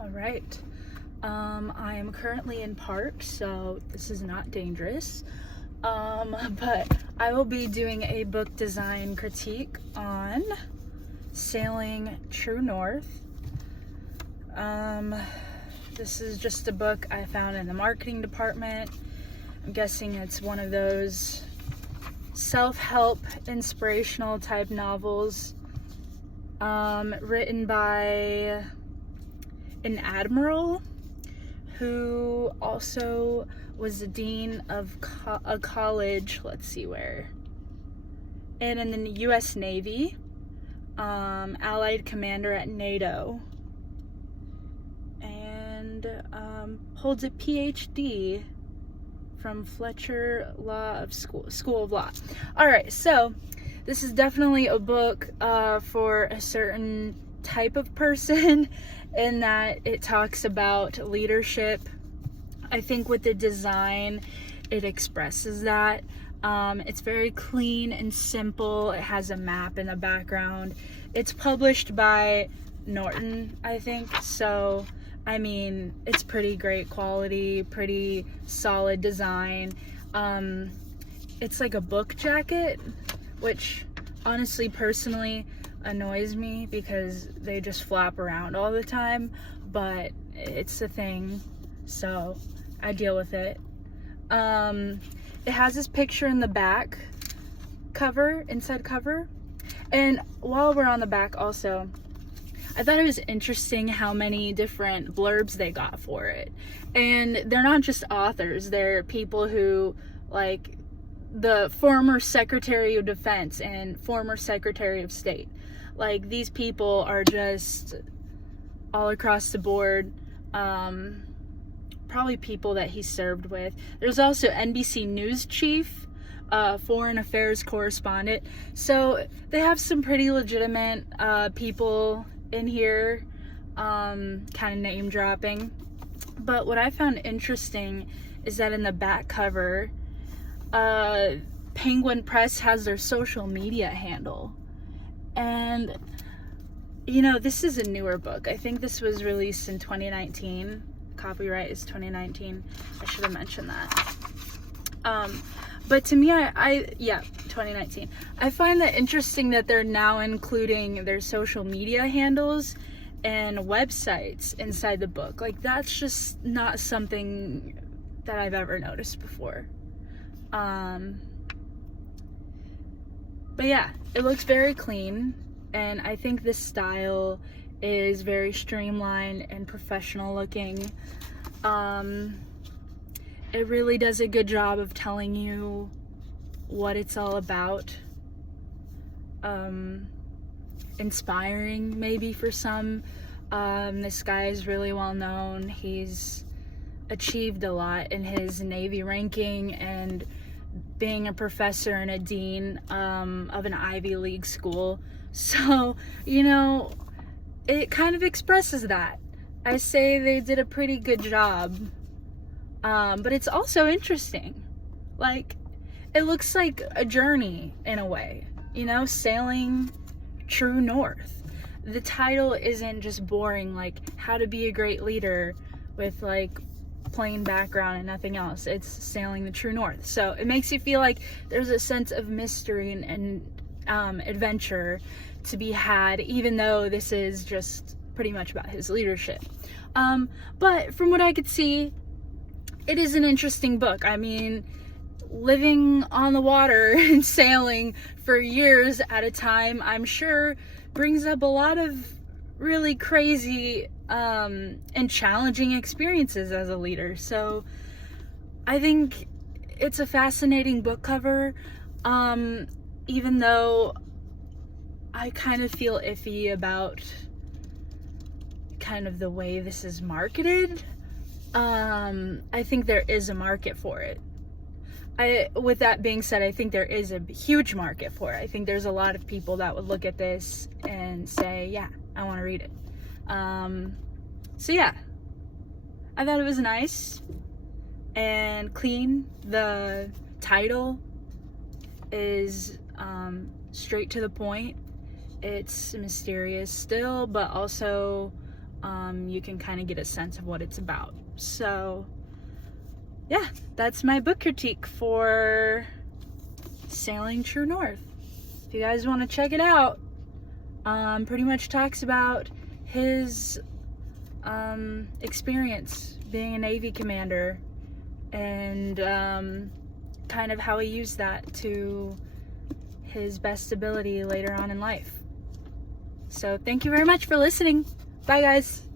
All right. I am currently in park, so this is not dangerous. But I will be doing a book design critique on Sailing True North. This is just a book I found in the marketing department. I'm guessing it's one of those self-help, inspirational type novels, written by an admiral who also was the dean of a college, let's see where, and in the US Navy, allied commander at NATO, and holds a PhD from Fletcher School of Law. All right, so this is definitely a book for a certain type of person, in that it talks about leadership. I think with the design, it expresses that. It's very clean and simple. It has a map in the background. It's published by Norton, I think. So, I mean, it's pretty great quality, pretty solid design. It's like a book jacket, which honestly, personally, annoys me because they just flap around all the time, but it's a thing, so I deal with it. It has this picture in the back cover, inside cover, and while we're on the back also, I thought it was interesting how many different blurbs they got for it. And they're not just authors, they're people who, like, the former Secretary of Defense and former Secretary of State. Like, these people are just all across the board. Probably people that he served with. There's also NBC News chief, foreign affairs correspondent. So they have some pretty legitimate people in here, kind of name dropping. But what I found interesting is that in the back cover, Penguin Press has their social media handle. And, you know, this is a newer book. I think this was released in 2019. Copyright is 2019. I should have mentioned that. But to me, yeah, 2019. I find that interesting that they're now including their social media handles and websites inside the book. Like, that's just not something that I've ever noticed before. But yeah, it looks very clean, and I think this style is very streamlined and professional looking. It really does a good job of telling you what it's all about. Inspiring maybe for some. This guy is really well known. He's achieved a lot in his Navy ranking and being a professor and a dean of an Ivy League school. So, you know, it kind of expresses that. I say they did a pretty good job. But it's also interesting. Like, it looks like a journey in a way, you know, sailing true north. The title isn't just boring, like how to be a great leader with like plain background and nothing else. It's sailing the true north. So it makes you feel like there's a sense of mystery and adventure to be had, even though this is just pretty much about his leadership. But from what I could see, it is an interesting book. I mean, living on the water and sailing for years at a time, I'm sure, brings up a lot of really crazy and challenging experiences as a leader. So I think it's a fascinating book cover, even though I kind of feel iffy about kind of the way this is marketed. I think there is a market for it. With that being said, I think there is a huge market for it. I think there's a lot of people that would look at this and say, yeah, I want to read it. So yeah, I thought it was nice and clean. The title is straight to the point. It's mysterious still, but also you can kind of get a sense of what it's about. So yeah, that's my book critique for Sailing True North. If you guys want to check it out, pretty much talks about his experience being a Navy commander and kind of how he used that to his best ability later on in life. So thank you very much for listening. Bye guys.